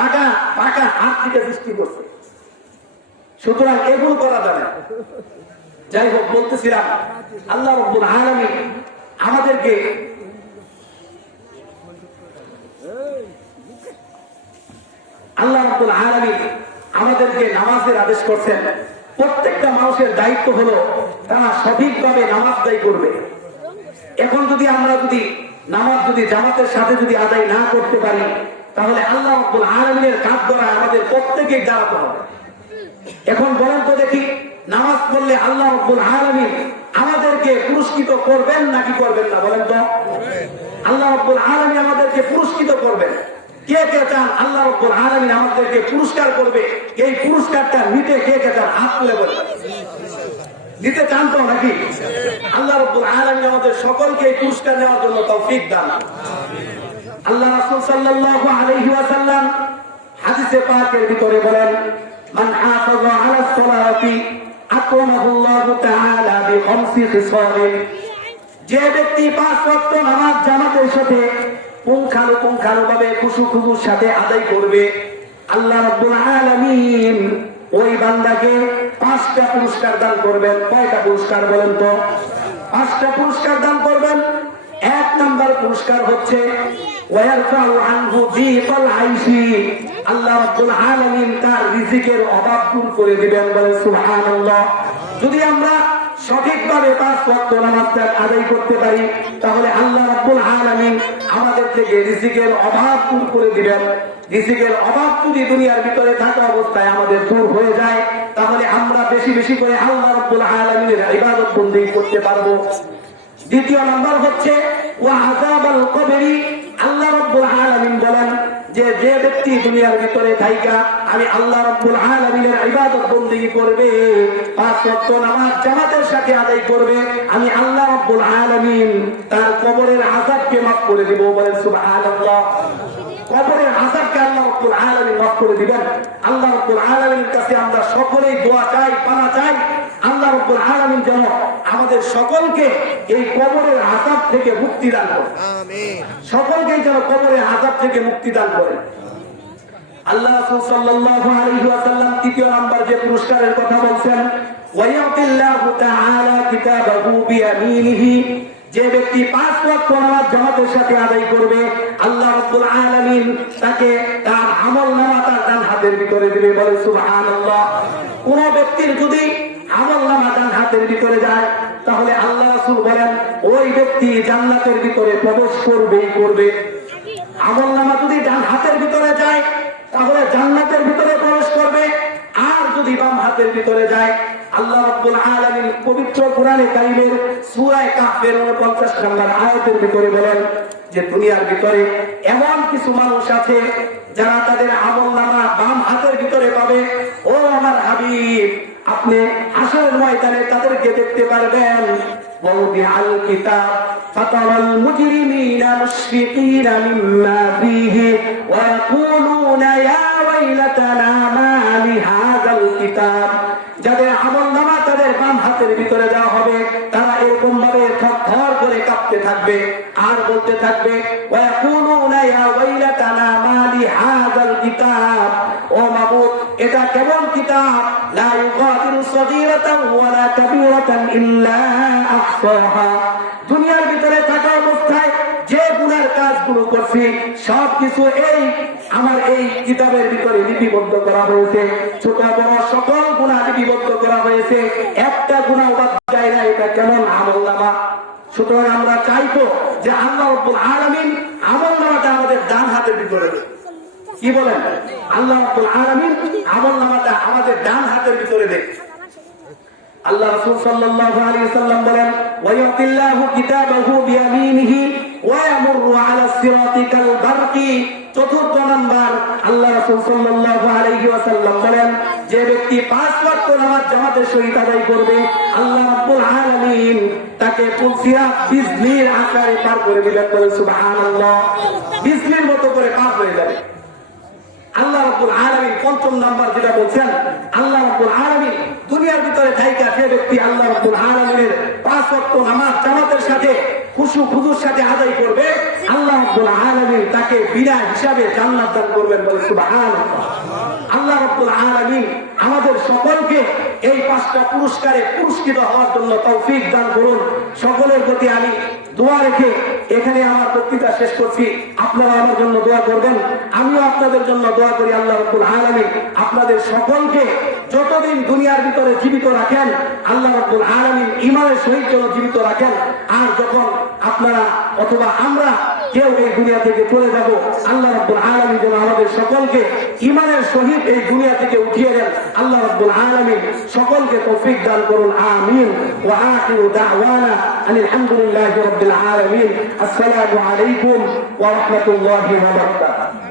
পাকা পাকা হাত থেকে সৃষ্টি করছে, সুতরাং এগুলো করা যাবে না। যাই হোক, বলতেছিলাম আল্লাহ রাব্বুল আলামিন আমাদেরকে নামাজের আদেশ করছেন। প্রত্যেকটা মানুষের দায়িত্ব হলো তারা সঠিকভাবে নামাজ আদায় করবে। এখন যদি আমরা নামাজ জামাতের সাথে আদায় না করতে পারি, তাহলে আল্লাহ রাব্বুল আলামিনের কাজ দ্বারা আমাদের প্রত্যেকেই দাঁড়াতে হবে। এখন বলেন তো দেখি, নামাজ পড়লে আল্লাহ রাব্বুল আলামিন আমাদেরকে পুরস্কৃত করবেন নাকি করবেন না? বলেন তো। আল্লাহ রাব্বুল আলামিন আমাদেরকে পুরস্কৃত করবেন। কে কে চান আল্লাহ রাব্বুল আলামিন আমাদেরকে পুরস্কার করবে? এই পুরস্কারটা নিতে কে কে চান? হাত তুলে বলেন। নিতে চান তো নাকি? আল্লাহ রাব্বুল আলামিন আমাদের সকলকে এই পুরস্কার নেওয়ার জন্য তৌফিক দান। আল্লাহ রাসূল সাল্লাল্লাহু আলাইহি ওয়াসাল্লাম হাদিসে পাকের ভিতরে বলেন, মান হাফাযা আলা সালাতি আকরামাহুল্লাহু তাআলা বিখামসি খিসালিন। যে ব্যক্তি 5 ওয়াক্ত নামাজ জামাতের সাথে পুঙ্খানুপুঙ্খানুভাবে খুশুখুশুর সাথে আদায় করবে, আল্লাহ রাব্বুল আলামিন ওই বান্দাকে 5টা পুরস্কার দান করবেন। কয়টা পুরস্কার বলেন তো? 5টা পুরস্কার দান করবেন। 1 নাম্বার পুরস্কার হচ্ছে ওয়ায়ারফাউ আনহু যিকাল আইশি। আল্লাহ রাব্বুল আলামিন তার রিজিকের অভাব দূর করে দিবেন। বলেন সুবহানাল্লাহ। যদি আমরা সঠিকভাবে 5 ওয়াক্ত নামাজটা আদায় করতে পারি, তাহলে আল্লাহ রাব্বুল আলামিন আমাদের থেকে রিজিকের অভাব দূর করে দিবেন। রিজিকের অভাব যদি দুনিয়ার ভিতরে থাকা অবস্থায় আমাদের দূর হয়ে যায়, তাহলে আমরা বেশি বেশি করে আল্লাহ রাব্বুল আলামিনের ইবাদত বন্দেগী করতে পারবো। দ্বিতীয় নাম্বার হচ্ছে ওয়া আযাবাল কবরি। আল্লাহ রাব্বুল আলামিন বলেন যে ব্যক্তি দুনিয়ার ভিতরে থাইকা আমি আল্লাহ রাব্বুল আলামিনের ইবাদত বন্দেগী করবে, 5 ওয়াক্ত নামাজ জামাতের সাথে আদায় করবে, আমি আল্লাহ রাব্বুল আলামিন তার কবরের আযাবকে মাফ করে দেব। বলেন সুবহানাল্লাহ। কবরের আযাবকে আল্লাহ রাব্বুল আলামিন মাফ করে দিবেন। আল্লাহ রাব্বুল আলামিনের কাছে আমরা সকলেই দোয়া চাই, পানা চাই, আল্লাহ রাব্বুল আলামিন যেন আমাদের সকলকে এই কবরের আযাব থেকে মুক্তি দান করেন। আমিন। সকলকে যেন কবরের আযাব থেকে মুক্তি দান করেন। আল্লাহ রাসূল সাল্লাল্লাহু আলাইহি ওয়াসাল্লাম তৃতীয় নাম্বার যে পুরস্কারের কথা বলছেন, ওয়ায়াতিল্লাহু তাআলা কিতাবাহু বিয়ামিনিহি। যে ব্যক্তি 5 ওয়াক্ত নামাজ জামাতের সাথে আদায় করবে, আল্লাহ রাব্বুল আলামিন তাকে তার আমলনামা তার ডান হাতের ভিতরে দিবে। বলে সুবহানাল্লাহ। কোন ব্যক্তির যদি আমলনামা ডান হাতের ভিতরে যায়, তাহলে আল্লাহ রাসূল বলেন ওই ব্যক্তি জান্নাতের ভিতরে প্রবেশ করবেই করবে। আমলনামা যদি ডান হাতের ভিতরে যায়, তাহলে জান্নাতের ভিতরে প্রবেশ করবে। আর যদি বাম হাতের ভিতরে যায়, আল্লাহ রাব্বুল আলামিন পবিত্র কোরআনে কারীমের সূরা কাহফের 49 নম্বর আয়াতের ভিতরে বলেন যে দুনিয়ার ভিতরে এমন কিছু মানুষ আছে যারা তাদের আমলনামা বাম হাতের ভিতরে পাবে। ও আমার হাবিব, আপনি হাশরের ময়দানে তাদেরকে দেখতে পারবেন। ওয়াউদিআল কিতাব ফাতারাল মুজরিমিনা মুশফিকিনা মিম্মা ফীহি ওয়া ইয়াকুলুনা ইয়া ওয়াইলাতানা মা লিহাযাল কিতাব। যাদের আমলনামা তাদের বাম হাতের ভিতরে দেওয়া হবে, তারা এরকম ভাবে থরথর করে কাঁপতে থাকবে আর বলতে থাকবে ওয়া ইয়াকুলুনা ইয়া ওয়াইলাতানা মা লিহাযাল কিতাব। ও মাবুদ, এটা কেমন কিতাব? লা ইউগাদিরু সগীরাতান ওয়ালা কাবীরাতান ইল্লা আহসাহা। দুনিয়ার ভিতরে থাকা অবস্থায় যে গুনার কাজগুলো করছি সবকিছু আমার এই কিতাবের ভিতরে লিপিবদ্ধ করা হয়েছে। ছোট বড় সকল গুনাহ লিপিবদ্ধ করা হয়েছে, একটা গুনাহ বাদ যায় না। এটা কেমন আমলনামা? সুতরাং আমরা চাইবো যে আল্লাহ রাব্বুল আলামিন আমলনামাটা আমাদের ডান হাতের ভিতরে দেন। কি বলেন? আল্লাহ রাব্বুল আলামিন আমলনামাটা আমাদের ডান হাতের ভিতরে দেন। আল্লাহ রাসূল সাল্লাল্লাহু আলাইহি ওয়াসাল্লাম বলেন ওয়ায়াতিল্লাহু কিতাবাহু বিয়ামিনিহি ওয়া ইয়ামুরু আলা সিরাতি কাল বারকি। চতুর্থ নাম্বার আল্লাহ রাসূল সাল্লাল্লাহু আলাইহি ওয়াসাল্লাম বলেন যে ব্যক্তি 5 ওয়াক্ত নামাজ জামাতের সহিত আদায় করবে, আল্লাহ রাব্বুল আলামিন তাকে পুলসিরাত বিজলির আকারে পার করে দিবেন। বলেন সুবহানাল্লাহ। বিজলির মতো করে পার হয়ে যাবে। আল্লাহ রাব্বুল আলামিন পঞ্চম নাম্বার যেটা বলছেন, আল্লাহ রাব্বুল আলামিন দুনিয়ার ভিতরে থাইকা যে ব্যক্তি আল্লাহ রাব্বুল আলামিনের 5 ওয়াক্ত নামাজ জামাতের সাথে খুশু খুদুর সাথে আদায় করবে, আল্লাহ রাব্বুল আলামিন তাকে বিনা হিসাবে জান্নাত দান করবেন। বলে সুবহানাল্লাহ। আল্লাহ রাব্বুল আলামিন আমাদের সকলকে এই 5টা পুরস্কারে পুরস্কৃত হওয়ার জন্য তৌফিক দান করুন। সকলের প্রতি আমি দোয়া রেখে এখানে আমার বক্তৃতা শেষ করছি। আপনারা আমার জন্য দোয়া করবেন, আমিও আপনাদের জন্য দোয়া করি। আল্লাহ রাব্বুল আলামিন আপনাদের সকলকে যতদিন দুনিয়ার ভিতরে জীবিত রাখেন, আল্লাহ রাব্বুল আলামিন ঈমানের সহিত যেন জীবিত রাখেন। আর যখন আপনারা অথবা আমরা কেউ এই দুনিয়া থেকে চলে যাব, আল্লাহ রাব্বুল আলামিন যেন আমাদের সকলকে ঈমানের সহিত এই দুনিয়া থেকে উঠিয়ে দেন। আল্লাহ রাব্বুল আলামিন সকলকে তৌফিক দান করুন। আমিন। ওয়া আখিরু দাওয়ানা আনিল হামদুলিল্লাহি রাব্বিল আলামিন। আসসালামু আলাইকুম ওয়া রাহমাতুল্লাহি ওয়া বারাকাতুহু।